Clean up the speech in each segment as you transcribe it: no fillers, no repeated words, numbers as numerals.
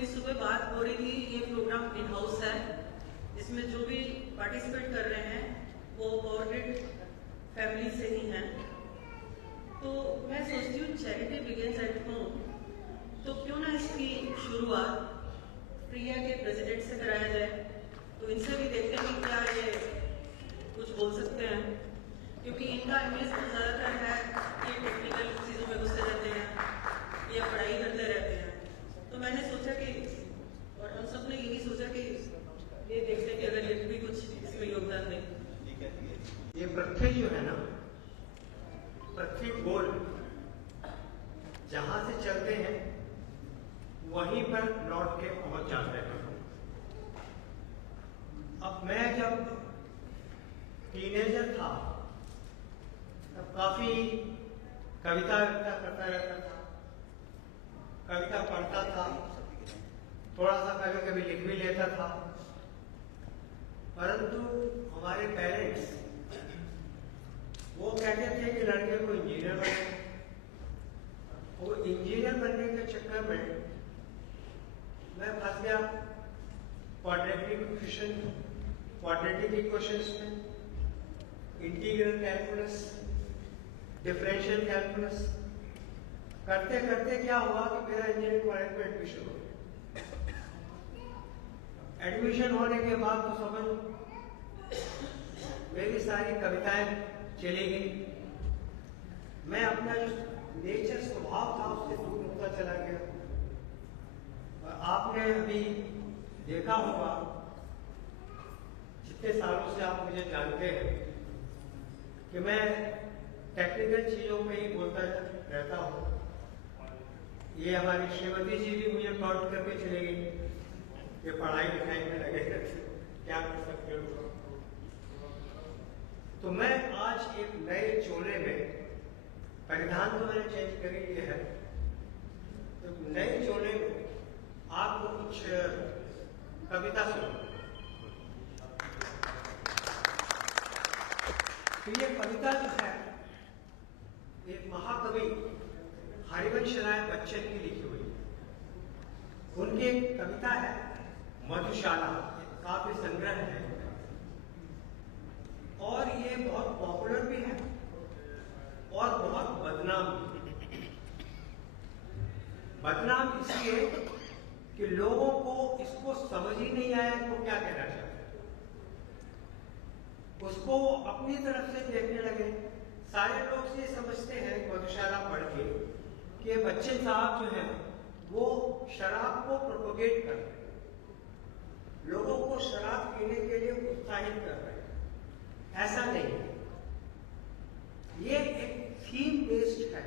भी सुबह बात हो रही थी, ये प्रोग्राम इन हाउस है, इसमें जो भी पार्टिसिपेट कर रहे हैं वो ऑर्डिड फैमिली से ही हैं। तो मैं सोचती हूँ चैरिटी बिगिंस एट होम, तो क्यों ना इसकी शुरुआत प्रिया के प्रेसिडेंट से कराया जाए। तो इनसे भी देखते हैं कि क्या ये कुछ बोल सकते हैं, क्योंकि इनका इमेज तो ज़्यादातर है कि टेक्निकल चीज़ों में घुसते रहते हैं या पढ़ाई करते रहते हैं। तो मैंने सोचा कि, और हम सब ने यही सोचा कि ये देखते हैं कि अगर ये भी कुछ इसमें योगदान दें। ये पृथ्वी जो है ना, पृथ्वी गोल जहां से चलते हैं वहीं पर लौट के पहुंच जाते हैं। अब मैं जब टीनेजर था तब काफी कविता करता रहता था, कविता पढ़ता था, थोड़ा सा कभी कभी लिख भी लेता था। परंतु हमारे पेरेंट्स वो कहते थे कि लड़के को इंजीनियर बने। वो इंजीनियर बनने के चक्कर में मैं फंस गया क्वाड्रेटिक इक्वेशंस में, इंटीग्रल कैलकुलस, डिफरेंशियल कैलकुलस करते करते क्या हुआ कि मेरा इंजीनियरिंग कॉलेज में एडमिशन हो गया। एडमिशन होने के बाद तो समझ मेरी सारी कविताएं चली गई। मैं अपना जो नेचर स्वभाव था उससे दूर होता चला गया। और आपने अभी देखा होगा, जितने सालों से आप मुझे जानते हैं, कि मैं टेक्निकल चीजों में ही बोलता रहता हूँ। ये हमारी श्रीमती जी भी मुझे टॉन्ट करके चले गई कि पढ़ाई लिखाई में लगे रहते, क्या कर सकते हो। तो मैं आज एक नए चोले में, परिधान तो मैंने चेंज कर ही लिया है, तो नए चोले में आपको कुछ कविता सुनो। तो ये कविता जो है एक महाकवि हरिवंश राय बच्चन की लिखी हुई है। उनकी एक कविता है मधुशाला, काव्य संग्रह है, और ये बहुत पॉपुलर भी है और बहुत बदनाम भी। बदनाम इसलिए कि लोगों को इसको समझ ही नहीं आया तो क्या कहना चाहते हैं, उसको वो अपनी तरफ से देखने लगे। सारे लोग ये समझते हैं मधुशाला पढ़ के कि बच्चन साहब जो हैं वो शराब को प्रोपोगेट कर रहे हैं, लोगों को शराब पीने के लिए उत्साहित कर रहे हैं। ऐसा नहीं है, ये एक थीम बेस्ड है।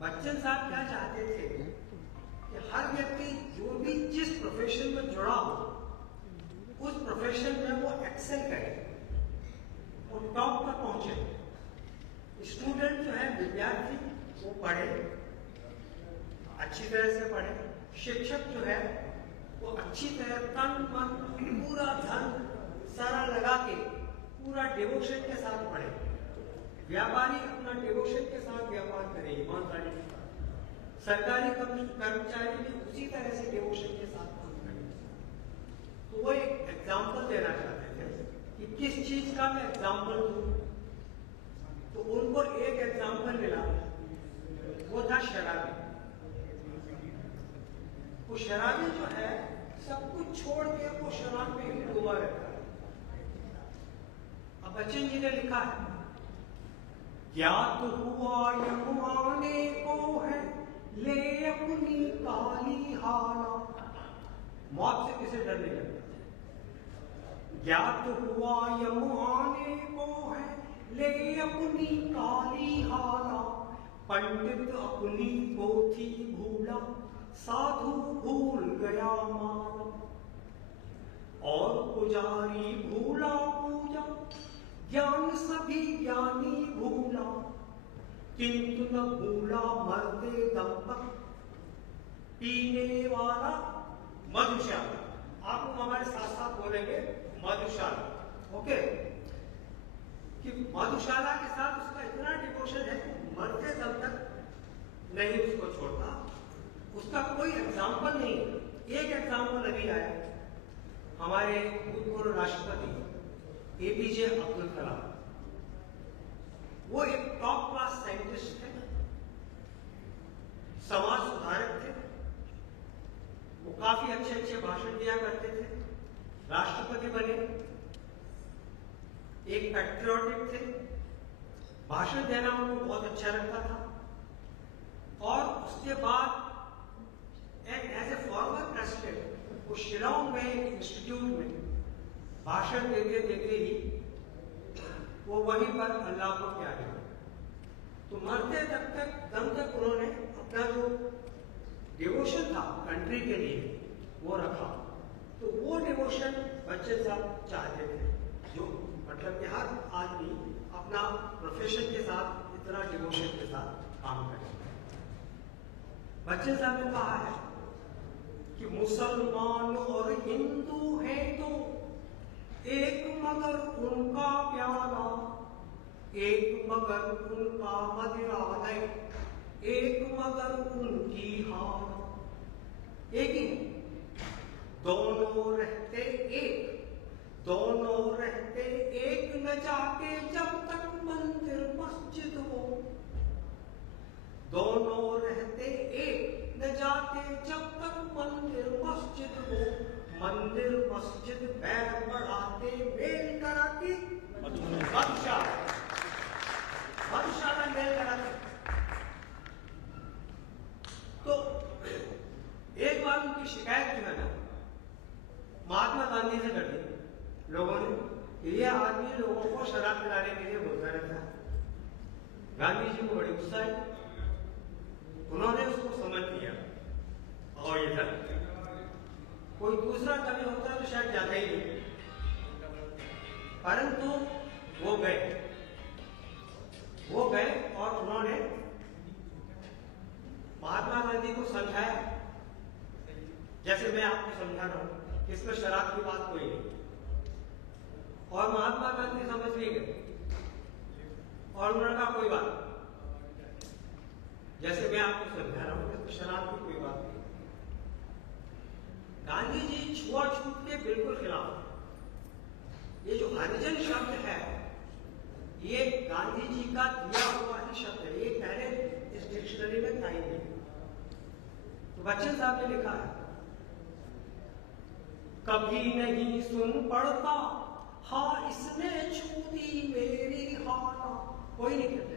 बच्चन साहब क्या चाहते थे कि हर व्यक्ति जो भी जिस प्रोफेशन में जुड़ा हो उस प्रोफेशन में वो एक्सेल करे, वो टॉप पर पहुंचे। स्टूडेंट जो है, विद्यार्थी, वो पढ़े, अच्छी तरह से पढ़े। शिक्षक जो है वो अच्छी तरह तन मन पूरा धन सारा लगा के पूरा डिवोशन के साथ पढ़े। व्यापारी अपना डिवोशन के साथ व्यापार करे, ईमानदारी के साथ। सरकारी कर्मचारी भी उसी तरह से डिवोशन के साथ काम करे। तो वो एक एग्जाम्पल देना चाहते थे कि किस चीज का मैं एग्जाम्पल दूं। तो उनको एक एग्जाम्पल मिला, वो था शराबी। वो शराबी जो है सब कुछ छोड़ के वो शराब में ही डूबा रहता है। अब बच्चन जी ने लिखा है, ज्ञात हुआ यमुआने को है ले अपनी काली हाला। मौत से किसे डर नहीं लगता। ज्ञात हुआ यमुआने को है ले अपनी काली हाला। पंडित अपनी पोथी भूला साधु भूल गया माला। और पुजारी भूला पूजा ज्ञान सभी ज्ञानी भूला। किंतु न भूला मरते दम पर पीने वाला मधुशाला। आप लोग हमारे साथ साथ बोलेंगे मधुशाला, ओके। कि मधुशाला के साथ उसका इतना डिवोशन है कि मरते दम तक नहीं उसको छोड़ता। उसका कोई एग्जाम्पल नहीं है। एक एग्जाम्पल अभी आया, हमारे भूतपूर्व राष्ट्रपति एपीजे अब्दुल कलाम, वो एक टॉप क्लास साइंटिस्ट थे, समाज सुधारक थे, वो काफी अच्छे अच्छे भाषण दिया करते थे, राष्ट्रपति बने, एक पैट्रियोटिक थे, भाषण देना उनको बहुत अच्छा लगता था, और उसके बाद एज ए फॉर्मर प्रेसिडेंट वो शिलांग में एक इंस्टीट्यूट में भाषण देते देते ही वो वहीं पर अल्लाह को त्याग गए। तो मरते तक दम तक उन्होंने अपना जो डिवोशन था कंट्री के लिए वो रखा। तो वो डिवोशन बच्चन साहब चाहते थे, जो मतलब कि हर आदमी अपना प्रोफेशन के साथ इतना डिवोशन के साथ काम करे। बच्चन साहब ने कहा है कि मुसलमान और हिंदू हैं तो एक मगर उनका प्याला, एक मगर उनका मदिरालय, एक मगर उनकी हार। एक ही दोनों रहते एक, दोनों रहते एक, न जाके जब तक मंदिर मस्जिद हो। दोनों रहते एक, न जाके जब तक मंदिर मस्जिद हो। मंदिर मस्जिद पैर बढ़ाते मेल कराती मधुशाला, मधुशाला मेल कराती। तो एक बार उनकी शिकायत जो है ना महात्मा गांधी से कर दी लोगों ने, ये आदमी लोगों को शराब पिलाने के लिए बोलता रहता है। गांधी जी को बड़ी गुस्सा आई, उन्होंने उसको समझ लिया और इधर कोई दूसरा कवि होता तो शायद जाता ही नहीं, परंतु वो गए और उन्होंने महात्मा गांधी को समझाया, जैसे मैं आपको समझा रहा हूं, इसमें शराब की बात कोई नहीं। और महात्मा गांधी समझ भी गए और उन्होंने कहा कोई बात, जैसे मैं आपको समझा रहा हूं, इसमें शराब की कोई बात नहीं। गांधी जी छुआछूत के बिल्कुल खिलाफ। ये जो हरिजन शब्द है ये गांधी जी का दिया हुआ ही शब्द है, ये पहले इस डिक्शनरी में था ही नहीं। तो बच्चन साहब ने लिखा है, कभी नहीं सुन पड़ता हाँ इसने छू दी मेरी हाना। कोई नहीं कहते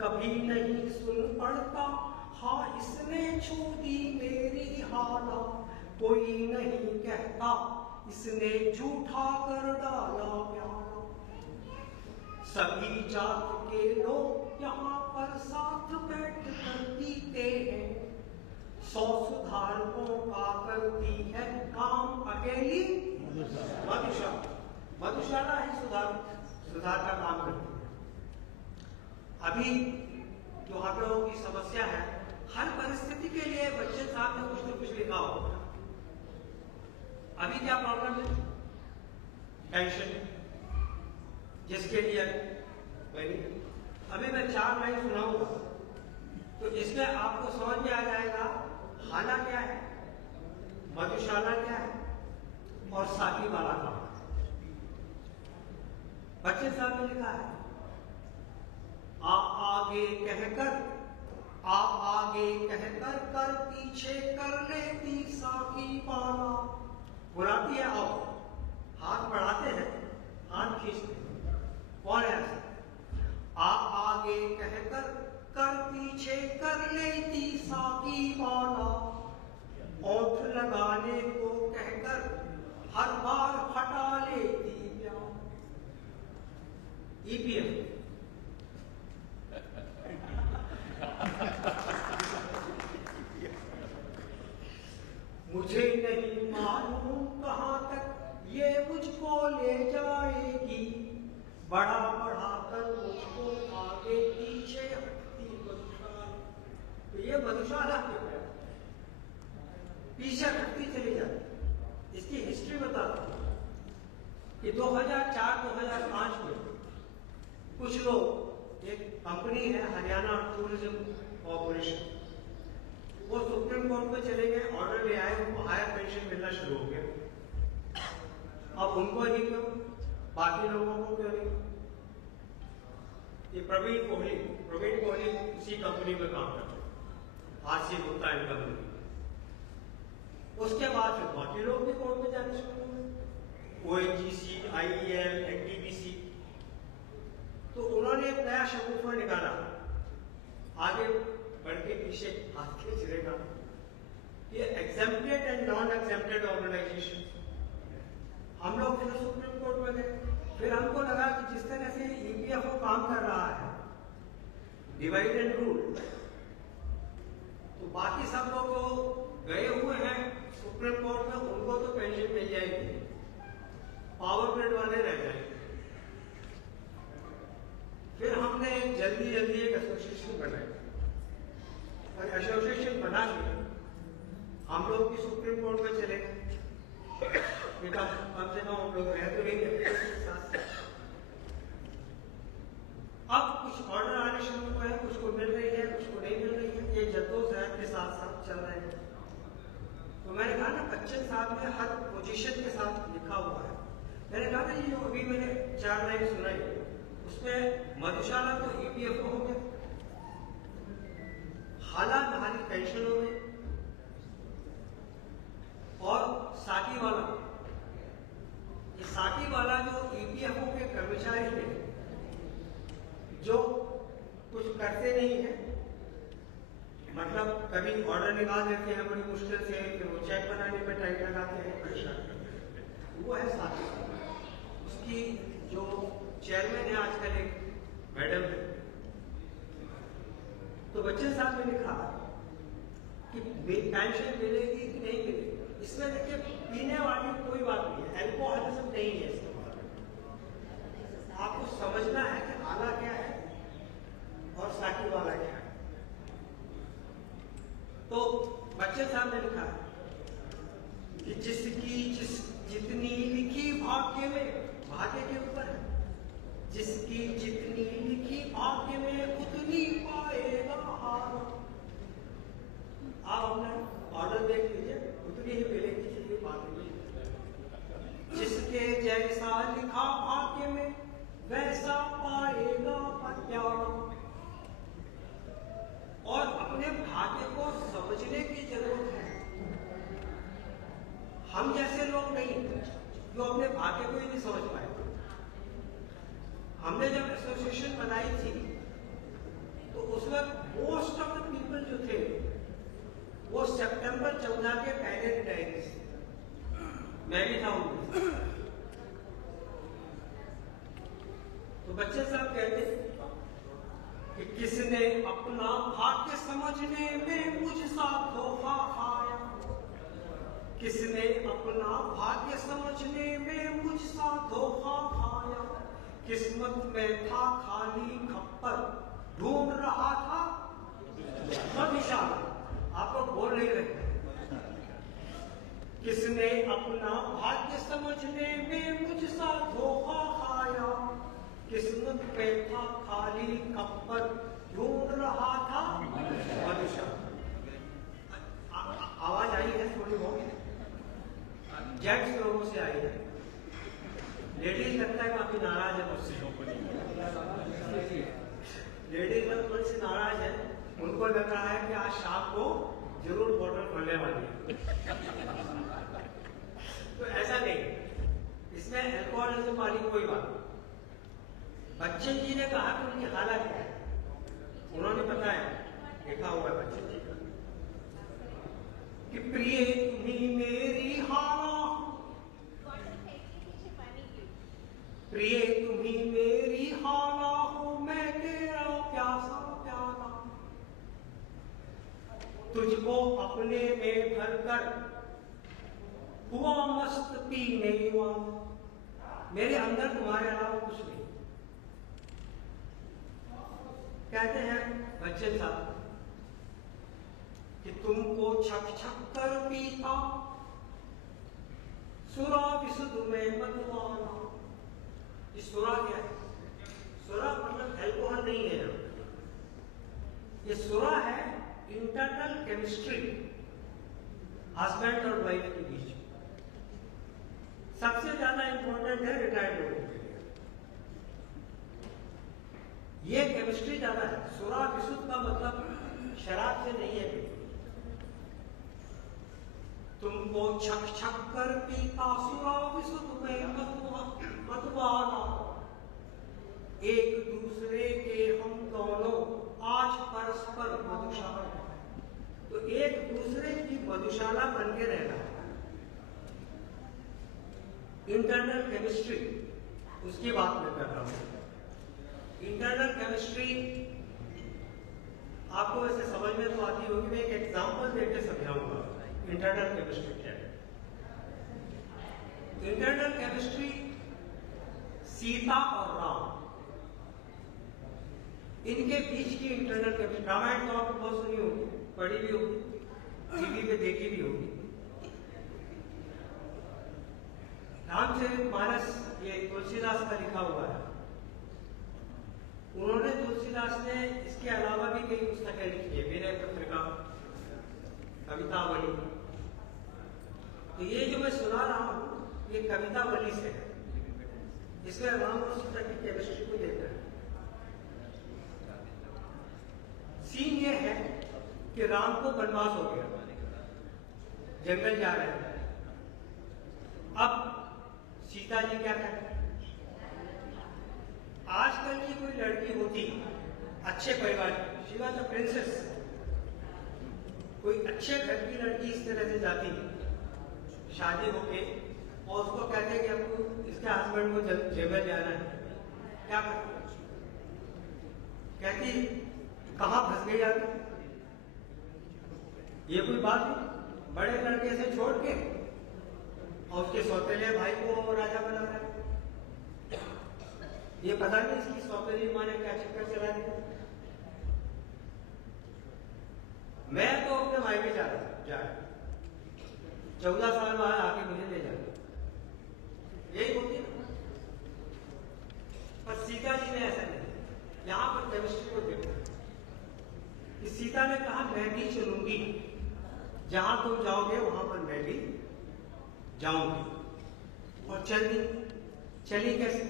कभी नहीं सुन पड़ता हाँ इसने छू दी मेरी हाना। कोई नहीं कहता इसने झूठा कर डाला प्यारा। सभी जात के लोग यहाँ पर साथ बैठ कर पीते हैं। 100 सुधारकों का करती है काम अकेली मधुशाला। मधुशाला ही सुधार का काम करती है। अभी जो आप लोगों की समस्या है, हर परिस्थिति के लिए बच्चन साहब ने कुछ न कुछ लिखा होगा। अभी क्या प्रॉब्लम है? पेंशन, जिसके लिए अभी मैं 4 लाइन सुनाऊंगा तो इसमें आपको समझ में आ जाएगा हाना क्या है, मधुशाला क्या है और साथी वाला कहां। बच्चन साहब ने लिखा है, आगे कहकर कर पीछे कर लेती साकी वाला। बुलाती है आओ, हाथ बढ़ाते हैं, हाथ खींचते हैं। कौन है ऐसा? आगे कहकर कर पीछे कर लेती साकी वाला। ओठ लगाने को कहकर हर बार हटा लेती प्यार। ईपीएफ मुझे नहीं मालूम कहां तक ये मुझको ले जाएगी। बढ़ा कर मुझको आगे पीछे हटती मधुशाला। तो ये मधुशाला पीछे हटती चली जाती। इसकी हिस्ट्री बताता हूं कि 2004-2005 में कुछ लोग, एक कंपनी है हरियाणा टूरिज्म कॉर्पोरेशन, वो सुप्रीम कोर्ट में चले गए, ऑर्डर ले आए, उनको हायर पेंशन मिलना शुरू हो गया। अब उनको ही क्यों, बाकी लोगों को क्यों नहीं? ये प्रवीण कोहली उसी कंपनी में काम करते हैं, आरसी गुप्ता एंड कंपनी। उसके बाद फिर बाकी लोग भी कोर्ट में जाने शुरू हो गए, ONGC, IEL, NTPC। तो उन्होंने एक नया शगुफा निकाला, आगे बढ़ के पीछे हाथ खींच रहेगा, ये exempted and non exempted organisation. हम लोग फिर सुप्रीम कोर्ट में गए। फिर हमको लगा कि जिस तरह से EPFO काम कर रहा है, डिवाइड एंड रूल, तो बाकी सब लोग जो गए हुए हैं सुप्रीम कोर्ट में, उनको तो पेंशन मिल जाएगी, पावर ग्रिड वाले रह जाएंगे। फिर हमने जल्दी एक एसोसिएशन बनाई, और एसोसिएशन बना के हम लोग भी सुप्रीम कोर्ट में चले गए। कम से कम हम लोग रह तो नहीं। अब कुछ ऑर्डर आने शुरू हुए हैं, कुछ को मिल रही है, कुछ को नहीं मिल रही है, ये जद्दोजहद के साथ साथ चल रहे हैं। तो मैंने कहा ना, बच्चन साहब ने हर पोजीशन के साथ लिखा हुआ है। मैंने कहा ना, ये जो अभी मैंने 4 लाइन सुनाई, उसमें मधुशाला तो EPFO हो गया, हाला नहाली पेंशन हो गई, और साकी वाला, ये साकी वाला जो EPFO के कर्मचारी हैं, जो कुछ करते नहीं है, मतलब कभी ऑर्डर निकाल देते हैं बड़ी मुश्किल से, फिर वो चेक बनाने में टाइम लगाते हैं, परेशान करते हैं, वो है साकी। उसकी जो चेयरमैन है आजकल एक मैडम है। तो बच्चन साहब ने लिखा कि पेंशन मिलेगी कि नहीं मिलेगी। इसमें देखिए, पीने वाली कोई बात नहीं है, एल्कोहलिज्म नहीं है इसके बारे में। आपको समझना है कि आला क्या है और साकी वाला क्या है। तो बच्चन साहब ने लिखा कि जिसकी जितनी लिखी भाग्य में, भाग्य के ऊपर है, जिसकी जितनी लिखी भाग्य में उतनी पाएगा हार। आप अपना ऑर्डर देख लीजिए, उतनी ही मिलेगी जितनी भाग्य में। जिसके जैसा लिखा भाग्य में वैसा पाएगा प्रत्याग। और अपने भाग्य को समझने की जरूरत है। हम जैसे लोग नहीं जो अपने भाग्य को ही नहीं समझ पाए। हमने जब एसोसिएशन बनाई थी, तो उस वक्त मोस्ट ऑफ द पीपल जो थे वो सितंबर 14 के पहले रिटायर थे। मैं भी था उनमें। तो बच्चे साहब कहते कि किसने अपना भाग्य समझने में मुझसा धोखा खाया, किसने अपना भाग्य समझने में मुझसा धोखा खाया। किस्मत में था खाली खप्पर, ढूंढ रहा था मधुशाला। आप लोग बोल नहीं रहे। किसने अपना भाग्य समझने में मुझसा धोखा खाया, किस्मत पे था खाली खप्पर, ढूंढ रहा था मधुशाला। आवाज आई है थोड़ी बहुत, जेंट्स लोगों से आई है। लेडीज लगता है काफी नाराज है मुझसे। लेडीज लोग थोड़ी सी नाराज है, उनको लग रहा है कि आज शाम को जरूर बोतल खोलने वाली है। तो ऐसा नहीं, इसमें अल्कोहलिज्म वाली कोई बात नहीं। बच्चन जी ने कहा कि उनकी हालत क्या है, उन्होंने बताया, लिखा हुआ है बच्चन जी का कि प्रिय तुम्ही मेरी हाला, प्रिय तुम्ही मेरी हाला हो, मैं तेरा प्यासा प्याला। तुझको अपने में भरकर हुआ मस्त पीने वाला, मेरे अंदर तुम्हारे अलावा कुछ नहीं। कहते हैं बच्चन साहब कि तुमको छक छक कर पीता सुरा विशुद्ध में मतवाला। इस सुरा क्या है? सुरा मतलब अल्कोहल नहीं है, ये सुरा है इंटरनल केमिस्ट्री। हस्बैंड और वाइफ के बीच। सबसे ज्यादा इंपॉर्टेंट है रिटायर्ड लोगों के लिए। ये केमिस्ट्री ज्यादा है। सुरा विशुद्ध का मतलब शराब से नहीं है। तुमको छक छक कर पीता सुरा विशुद्ध में मधुबाला, एक दूसरे के हम दोनों आज परस्पर मधुशाला। तो एक दूसरे की मधुशाला बन के रहना है। इंटरनल केमिस्ट्री उसकी बात मैं कर रहा हूं। इंटरनल केमिस्ट्री आपको वैसे समझ में तो आती होगी, मैं एक एग्जांपल देके समझाऊंगा इंटरनल केमिस्ट्री क्या है। इंटरनल केमिस्ट्री सीता और राम, इनके बीच की इंटरनल केमिस्ट्री। रामायण तो आपको बहुत सुनी होगी, पढ़ी भी होगी, टीवी पे देखी भी होगी। रामचरितमानस ये तुलसीदास का लिखा हुआ है। उन्होंने तुलसीदास ने इसके अलावा भी कई पुस्तकें लिखी है, विनय पत्रिका, कवितावली। तो ये जो मैं सुना रहा हूं ये कवितावली से है। इसमें राम और सीता की केमिस्ट्री को देखना है। सीन ये है कि राम को वनवास हो गया, जंगल जा रहे हैं। अब सीता जी क्या करते हैं? आजकल की कोई लड़की होती अच्छे परिवार की, शी वाज अ प्रिंसेस, कोई अच्छे घर की लड़की इस तरह से जाती शादी होके और उसको कहते कि हमको इसके हस्बैंड को जंगल जाना है, क्या करती? कहती कहां फंस गई आगे? ये कोई बात नहीं, बड़े लड़के से छोड़ के और उसके सौतेले भाई को राजा बना रहा है। ये पता नहीं इसकी सौतेली माँ ने क्या चक्कर चला दिया। मैं तो अपने मायके जा रहा 14 साल बाद आके मुझे ले जाना, यही होती ना। पर सीता जी ने ऐसा नहीं। यहां पर केमिस्ट्री को देखो कि सीता ने कहा मैं भी चलूंगी, जहां तुम जाओगे वहां पर मैं भी जाऊंगी। और चली कैसे?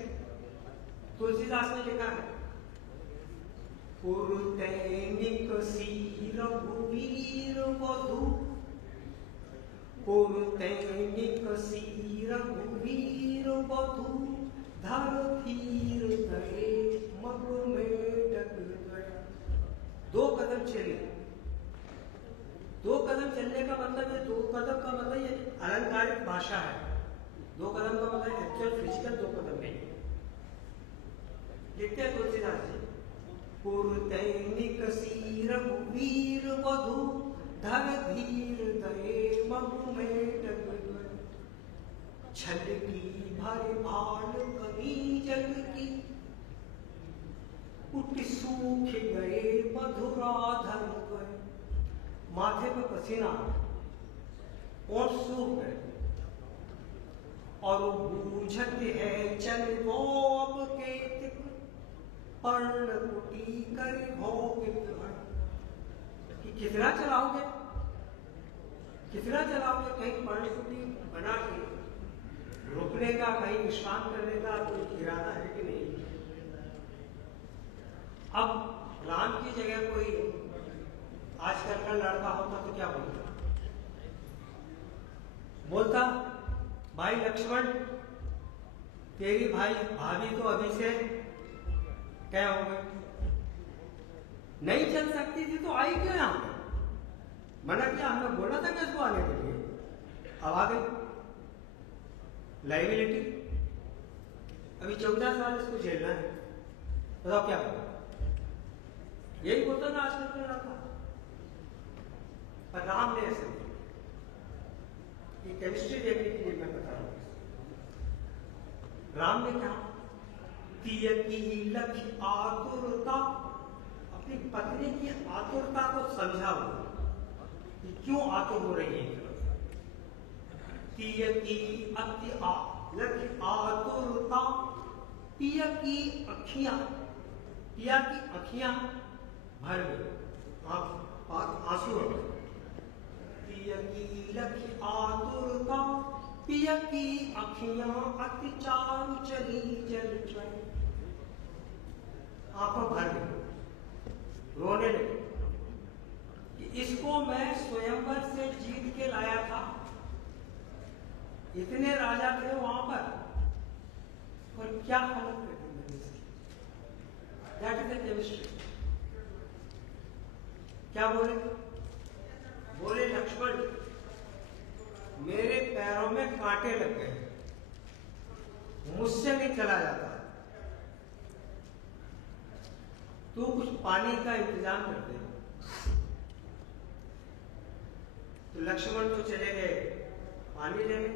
तुलसीदास ने लिखा है, पुरुतैनिक सीर भुवीर वधु, पुरुतैनिक सीर भुवीर वधु, धर धीर गए मग में डग गया। 2 कदम चले। 2 कदम चलने का मतलब है, 2 कदम का मतलब ये अलंकारिक भाषा है। 2 कदम का मतलब एक्चुअल फिजिकल 2 कदम नहीं। लिखते हैं तुलसीदास जी, पुरुतैनिक सीर वीर वधु, धर धीर गए मगु में डग गए। छल की भर भाल कभी जग की, उठ सूख गए मधुराधर गए। माथे पे पसीना और सूख गए और बूझत है चल गोप के तिक, पर्ण कुटी कर भोगित। कि कितना चलाओगे, कितना चलाओगे? कहीं पर्ण कुटी बना के रुकने का, कहीं विश्राम करने का कोई इरादा है कि नहीं? अब राम की जगह कोई आजकल का लड़का होता तो क्या बोलता? बोलता भाई लक्ष्मण, तेरी भाभी तो अभी से क्या हो गई, नहीं चल सकती थी तो आई क्यों यहां पे? मना किया, हमने बोला था कि इसको आने के लिए, अब आ गई। लाइबिलिटी, अभी 14 साल इसको झेलना है, बताओ क्या होगा? यही बोलता ना आजकल का लड़का। पर राम ने ऐसे नहीं। ये केमिस्ट्री देखने के लिए मैं बता रहा हूं। राम ने कहा तीय की लक्ष्य आतुरता, अपनी पत्नी की आतुरता को समझा वो कि क्यों आतुर हो रही है। तीय की अति लक्ष्य आतुरता, पिया की अखियां, पिया की अखियां भर गई, आंसू हो गए। पिया की लखी आतुरता पिया की अखियां अति चारु चली जल चल। आंखों भर गई, रोने लगे कि इसको मैं स्वयंवर से जीत के लाया था। इतने राजा थे वहां पर, और क्या हालत कर दी मैंने इसकी। That is the chemistry. क्या बोले? बोले लक्ष्मण मेरे पैरों में कांटे लग गए, मुझसे नहीं चला जाता, तू कुछ पानी का इंतजाम कर दे। तो लक्ष्मण तो चले गए पानी लेने।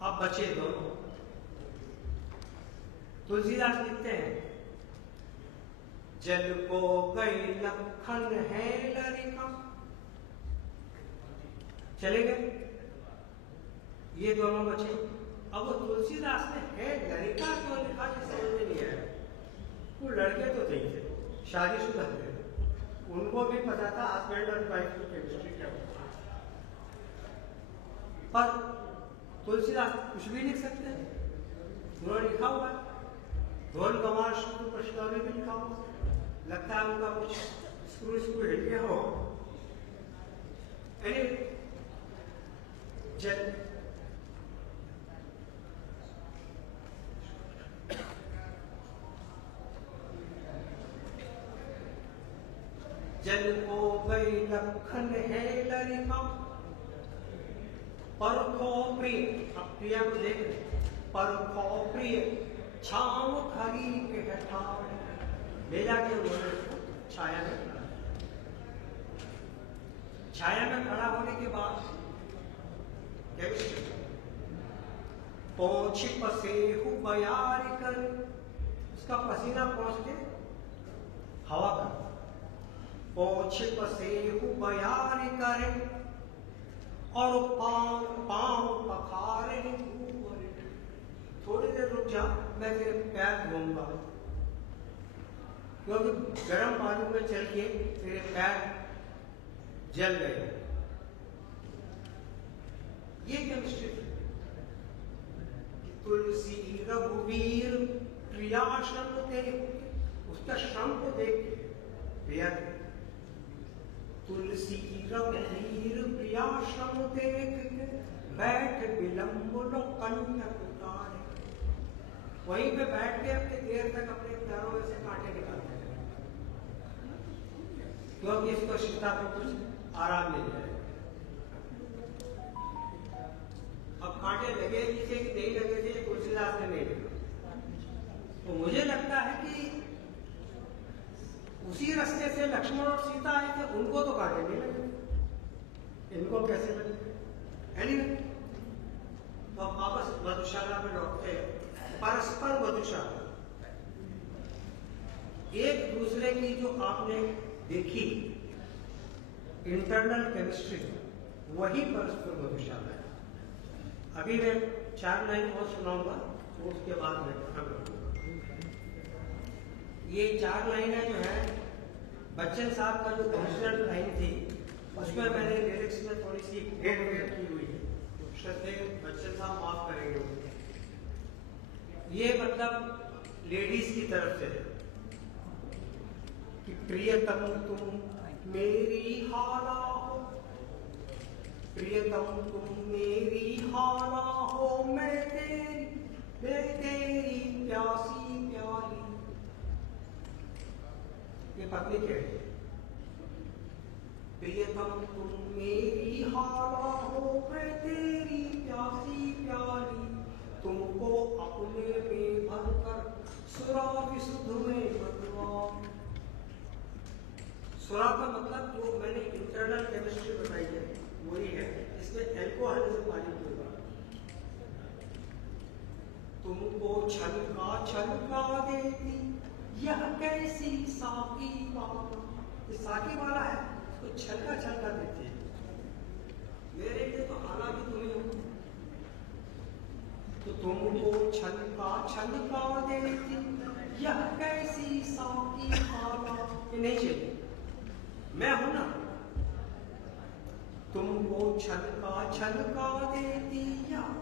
अब बचे दोनों। तुलसीदास लिखते हैं जल को गई लखन है लरिका। चले गए ये दोनों बचे। अब वो तुलसीदास ने है लरिका क्यों लिखा कि समझ में नहीं आया। वो लड़के तो थे, शादीशुदा थे, उनको भी पता था हस्बैंड और वाइफ की केमिस्ट्री क्या होती है। पर तुलसीदास कुछ भी लिख सकते हैं, उन्होंने लिखा हुआ ढोल कमार शुद्ध प्रश्नों में भी लिखा हुआ। लगता है उनका कुछ स्क्रू हिल गया हो। जल को गई लखन है लरिका परखो प्रिय। अब प्रिया को देख रहे, परखो प्रिय छाव खरी के हठार। ले जाके उन्होंने छाया में खड़ा। छाया में खड़ा होने के बाद पहुंची पसे हु बयार कर, उसका पसीना पहुंच के हवा कर। पहुंचे पसे हु बयार करे और पांव पांव पखारे। थोड़ी देर रुक जा, मैं तेरे पैर धोऊंगा, क्योंकि गर्म पानी में चल के तेरे पैर जल गए। ये केमिस्ट्री। तुलसी रघुवीर प्रिया श्रम थे, उसका श्रम को देख प्रिया। तुलसी रघुवीर प्रिया श्रम देख बैठ विलंब लो कंटक उतारे। वहीं पे बैठ के अपने देर तक अपने पैरों में से कांटे निकालते हैं, क्योंकि इसको सीता को कुछ आराम मिल जाए। अब कांटे लगे नीचे कि नहीं लगे थे तुलसीदास ने नहीं लगे। तो मुझे लगता है कि उसी रास्ते से लक्ष्मण और सीता आए थे, उनको तो कांटे नहीं लगे, इनको कैसे लगे? एनीवे, तो अब वापस मधुशाला में लौटते हैं। परस्पर मधुशाला, एक दूसरे की जो आपने देखी इंटरनल केमिस्ट्री, वही परस्पर मधुशाला है। अभी मैं 4 लाइन और सुनाऊंगा, उसके बाद मैं खत्म करूंगा। ये 4 लाइनें जो है बच्चन साहब का जो ओरिजिनल लाइन थी, उसमें मैंने लिरिक्स में थोड़ी सी हेड रखी हुई है। श्रद्धेय बच्चन साहब माफ करेंगे। ये मतलब लेडीज की तरफ से है कि प्रियतम तुम मेरी हाला हो, प्रियतम तुम मेरी हाला हो, मैं तेरी प्यासी प्याली। ये पत्नी कह रही है, प्रियतम तुम मेरी हाला हो, मैं तेरी प्यासी प्याली। तुमको अपने में भरकर सुरा विशुद्ध में बदलवा। सुरा का मतलब जो मैंने इंटरनल केमिस्ट्री बताई है वही है। इसमें एल्कोहल से पानी होगा। तुमको छलका देती यह कैसी साकी वाला। ये साकी वाला है, इसको छलका देती है। मेरे लिए तो आना भी तुम्हें हो, तो तुमको छलका देती यह कैसी साकी वाला। ये नहीं चाहिए, मैं हूं ना, तुमको छलका छलका देती याद